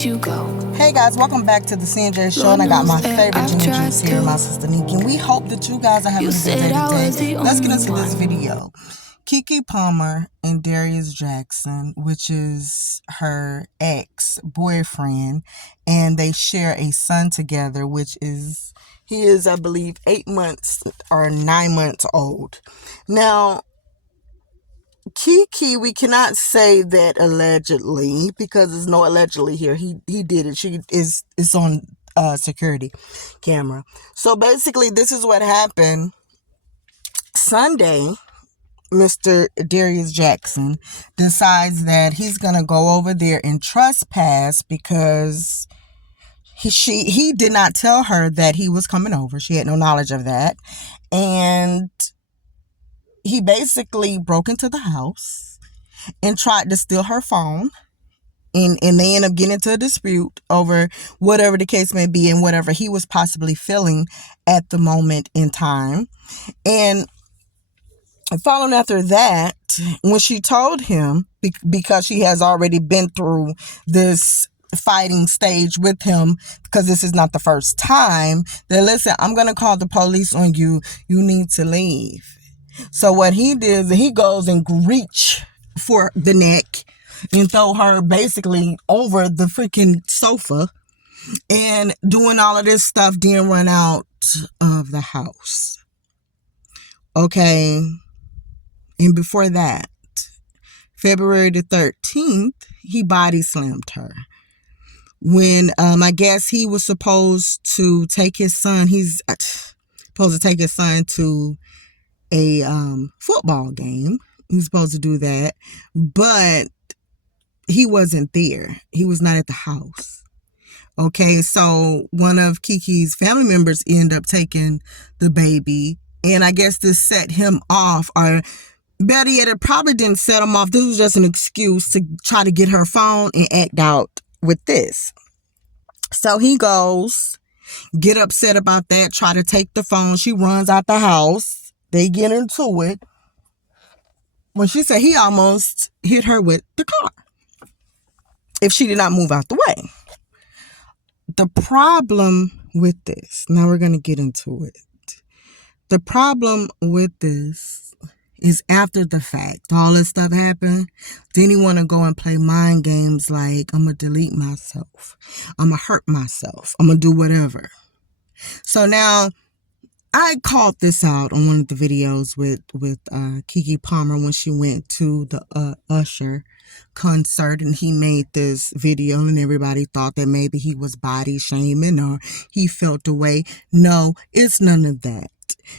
You go. Hey guys, welcome back to the CNJ Show, and I got my favorite ginger juice here, my sister Nikki, and we hope that you guys are having a good day today. Let's get into this video. Keke.m.p.l.e and Darius Jackson, which is her ex-boyfriend, and they share a son together, he is, I believe, 8 months or 9 months old. Now, Keke, we cannot say that allegedly because there's no allegedly here. He did it. It's on security camera. So basically, this is what happened. Sunday, Mr. Darius Jackson decides that he's gonna go over there and trespass because he did not tell her that he was coming over. She had no knowledge of that, and he basically broke into the house and tried to steal her phone. And they end up getting into a dispute over whatever the case may be and whatever he was possibly feeling at the moment in time. And following after that, when she told him, because she has already been through this fighting stage with him, because this is not the first time, that listen, I'm going to call the police on you. You need to leave. So what he did is he goes and reach for the neck and throw her basically over the freaking sofa and doing all of this stuff, then run out of the house. Okay. And before that, February the 13th, he body slammed her. When I guess he was supposed to take his son, to a football game. He was supposed to do that, but he wasn't there. He was not at the house. Okay, so one of Keke's family members ended up taking the baby, and I guess this set him off, or better yet, it probably didn't set him off. This was just an excuse to try to get her phone and act out with this. So he goes, get upset about that, try to take the phone. She runs out the house. They get into it. When she said he almost hit her with the car if she did not move out the way. The problem with this, now we're going to get into it. The problem with this is after the fact, all this stuff happened, then he want to go and play mind games like, I'm going to delete myself. I'm going to hurt myself. I'm going to do whatever. So now, I called this out on one of the videos with Keke.m.p.l.e when she went to the Usher concert, and he made this video and everybody thought that maybe he was body shaming or he felt away. No, it's none of that.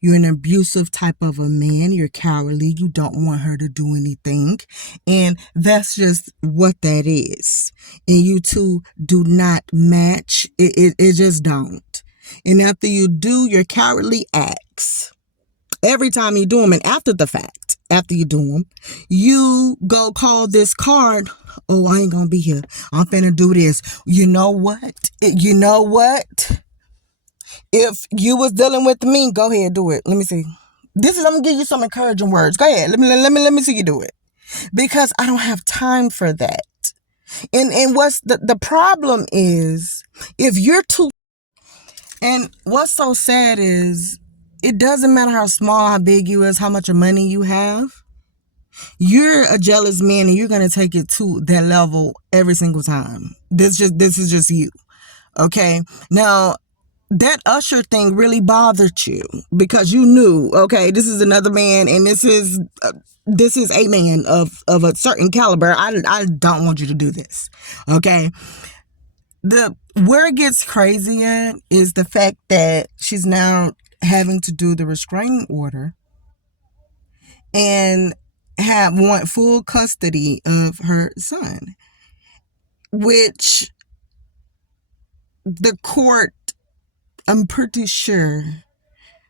You're an abusive type of a man. You're cowardly. You don't want her to do anything. And that's just what that is. And you two do not match. It just don't. And after you do your cowardly acts, every time you do them, and after the fact, after you do them, you go call this card. Oh, I ain't going to be here. I'm finna do this. You know what? If you was dealing with me, go ahead, do it. Let me see. I'm going to give you some encouraging words. Go ahead. Let me see you do it. Because I don't have time for that. And what's the problem is, if you're too. And what's so sad is, it doesn't matter how small, how big you is, how much money you have. You're a jealous man, and you're going to take it to that level every single time. This is just you. Okay? Now, that Usher thing really bothered you because you knew, okay, this is another man, and this is a man of a certain caliber. I don't want you to do this. Okay? Where it gets crazy at is the fact that she's now having to do the restraining order and want full custody of her son, which the court, I'm pretty sure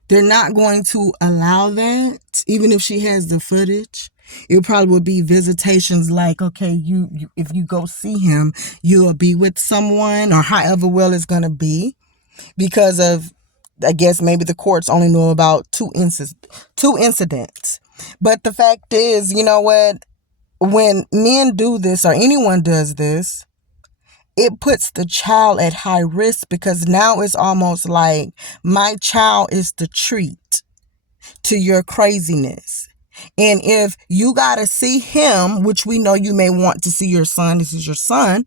they're not going to allow that, even if she has the footage. It probably would be visitations like, okay, you if you go see him, you'll be with someone, or however well it's going to be, because of, I guess, maybe the courts only know about two incidents. But the fact is, you know what? When men do this, or anyone does this, it puts the child at high risk, because now it's almost like my child is the treat to your craziness. And if you got to see him, which we know you may want to see your son, this is your son,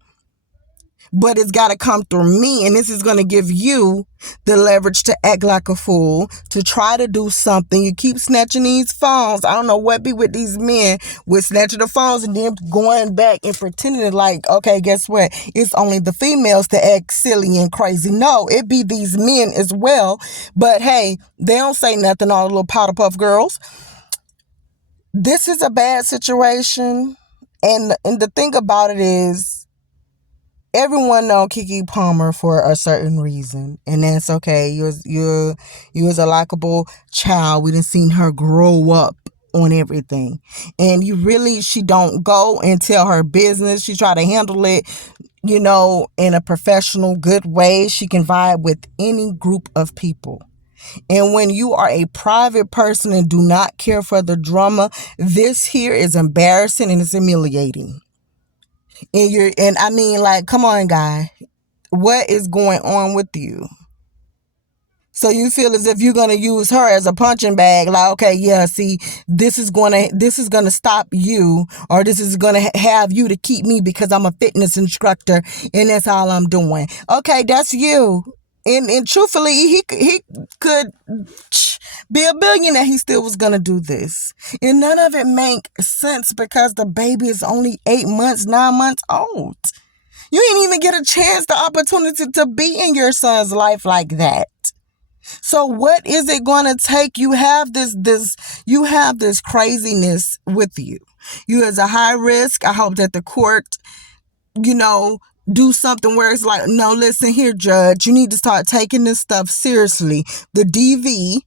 but it's got to come through me. And this is going to give you the leverage to act like a fool, to try to do something. You keep snatching these phones. I don't know what be with these men with snatching the phones and then going back and pretending like, okay, guess what? It's only the females that act silly and crazy. No, it be these men as well. But hey, they don't say nothing, all the little powder puff girls. This is a bad situation. And the thing about it is, everyone know Keke Palmer for a certain reason, and that's okay. You was a likable child. We done seen her grow up on everything, and she don't go and tell her business. She try to handle it, in a professional, good way. She can vibe with any group of people. And when you are a private person and do not care for the drama, this here is embarrassing and it's humiliating. And I mean, like, come on, guy. What is going on with you? So you feel as if you're gonna use her as a punching bag, like, okay, yeah, see, this is gonna stop you, or this is gonna have you to keep me because I'm a fitness instructor and that's all I'm doing. Okay, that's you. And truthfully, he could be a billionaire. He still was gonna do this, and none of it make sense because the baby is only 8 months, 9 months old. You ain't even get a chance, the opportunity to be in your son's life like that. So what is it going to take? You have this craziness with you. You as a high risk. I hope that the court, do something where it's like, no, listen here, judge, you need to start taking this stuff seriously. The DV,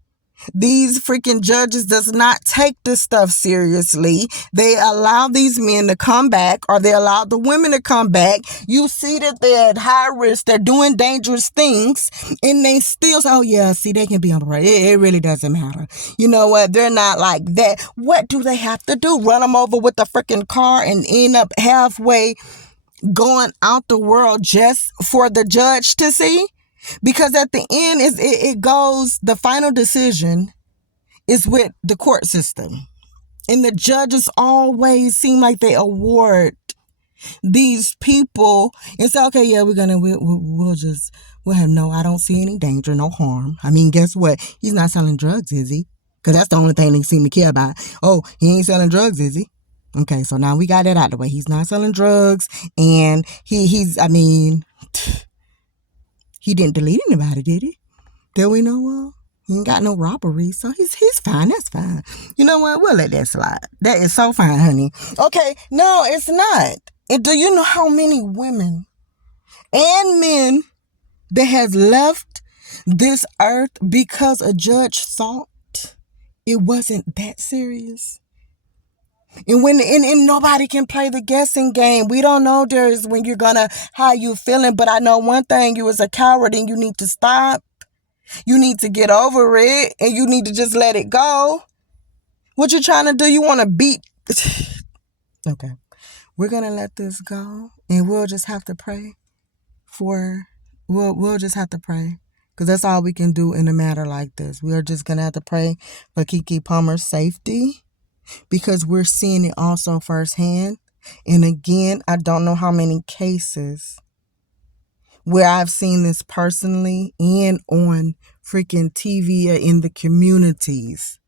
these freaking judges does not take this stuff seriously. They allow these men to come back, or they allow the women to come back. You see that they're at high risk. They're doing dangerous things, and they still say, oh yeah, see, they can be on parole. It really doesn't matter. You know what? They're not like that. What do they have to do? Run them over with a freaking car and end up halfway going out the world just for the judge to see? Because at the end, it goes, the final decision is with the court system. And the judges always seem like they award these people and say, okay, yeah, we'll have I don't see any danger, no harm. I mean, guess what? He's not selling drugs, is he? Because that's the only thing they seem to care about. Oh, he ain't selling drugs, is he? Okay, so now we got that out the way. He's not selling drugs, and he's, I mean, he didn't delete anybody, did he? That we know of. He ain't got no robbery, so he's fine. That's fine. You know what? We'll let that slide. That is so fine, honey. Okay, no, it's not. And do you know how many women and men that has left this earth because a judge thought it wasn't that serious? And and nobody can play the guessing game. We don't know, Darius, when you're gonna, how you feeling, but I know one thing: you was a coward, and you need to stop. You need to get over it, and you need to just let it go. What you trying to do? You want to beat? Okay, we're gonna let this go, and we'll just have to pray for. We'll just have to pray, because that's all we can do in a matter like this. We are just gonna have to pray for Keke Palmer's safety, because we're seeing it also firsthand. And again, I don't know how many cases where I've seen this personally and on freaking TV or in the communities,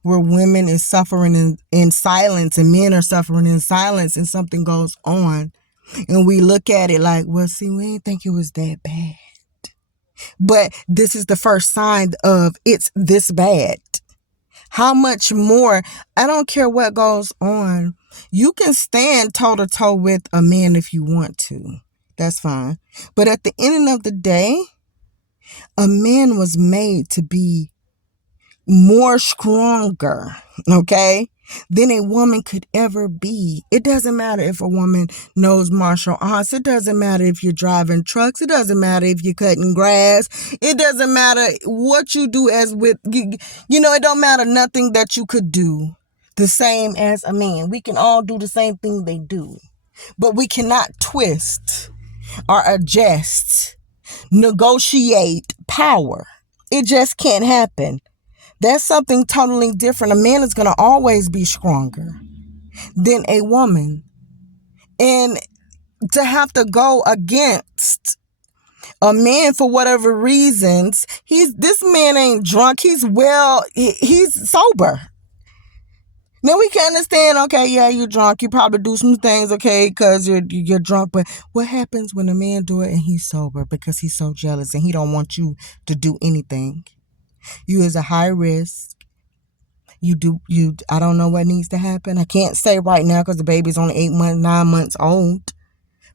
where women is suffering in silence and men are suffering in silence, and something goes on. And we look at it like, well, see, we didn't think it was that bad. But this is the first sign of it's this bad. How much more? I don't care what goes on. You can stand toe to toe with a man if you want to. That's fine. But at the end of the day, a man was made to be more stronger, okay, than a woman could ever be. It doesn't matter if a woman knows martial arts. It doesn't matter if you're driving trucks. It doesn't matter if you're cutting grass. It doesn't matter what you do it don't matter nothing that you could do the same as a man. We can all do the same thing they do, but we cannot twist or adjust, negotiate power. It just can't happen. That's something totally different. A man is going to always be stronger than a woman. And to have to go against a man for whatever reasons, this man ain't drunk. He's sober. Now we can understand, okay, yeah, you're drunk. You probably do some things, okay, because you're drunk. But what happens when a man do it and he's sober because he's so jealous and he don't want you to do anything? You is a high risk. I don't know what needs to happen. I can't say right now because the baby's only 9 months old.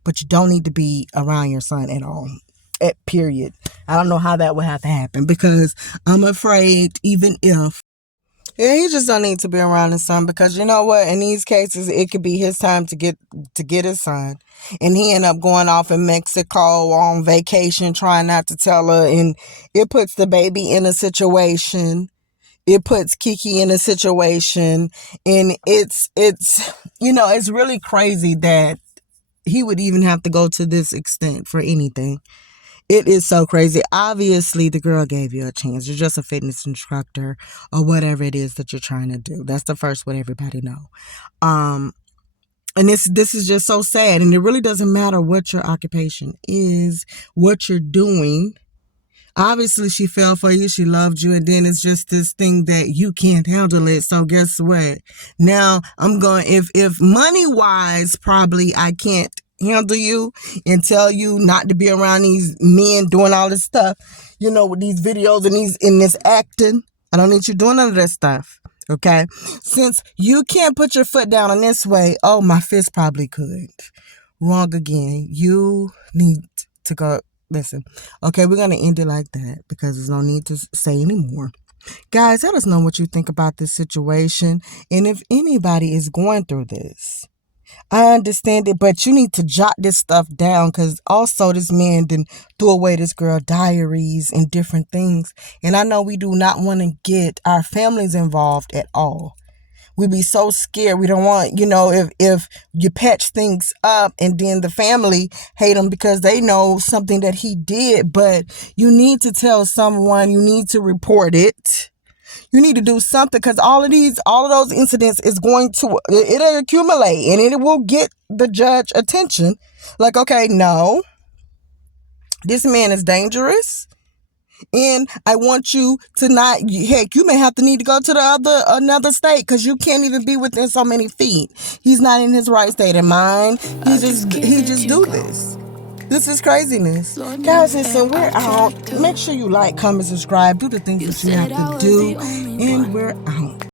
But you don't need to be around your son at all. Period. I don't know how that would have to happen because I'm afraid even if. Yeah, he just don't need to be around his son because you know what? In these cases, it could be his time to get his son. And he end up going off in Mexico on vacation trying not to tell her. And it puts the baby in a situation. It puts Keke in a situation. And it's really crazy that he would even have to go to this extent for anything. It is so crazy. Obviously, the girl gave you a chance. You're just a fitness instructor or whatever it is that you're trying to do. That's the first what everybody know. And this is just so sad. And it really doesn't matter what your occupation is, what you're doing. Obviously, she fell for you. She loved you. And then it's just this thing that you can't handle it. So guess what? Now I'm going, if money-wise, probably I can't handle you and tell you not to be around these men doing all this stuff, with these videos and in this acting. I don't need you doing none of that stuff. Okay? Since you can't put your foot down in this way, oh, my fist probably could. Wrong again. You need to go. Listen, okay, we're going to end it like that because there's no need to say anymore. Guys, let us know what you think about this situation. And if anybody is going through this, I understand it, but you need to jot this stuff down because also this man then threw away this girl diaries and different things. And I know we do not want to get our families involved at all. We be so scared. We don't want, if you patch things up and then the family hate him because they know something that he did, but you need to tell someone, you need to report it. You need to do something because all of those incidents is going to, it'll accumulate and it will get the judge attention. Like, okay, no, this man is dangerous. And I want you to not, heck, you may have to need to go to another state because you can't even be within so many feet. He's not in his right state of mind. He just do this. This is craziness. Guys, listen, we're out. Make sure you like, comment, subscribe, do the things that you have to do. And we're out.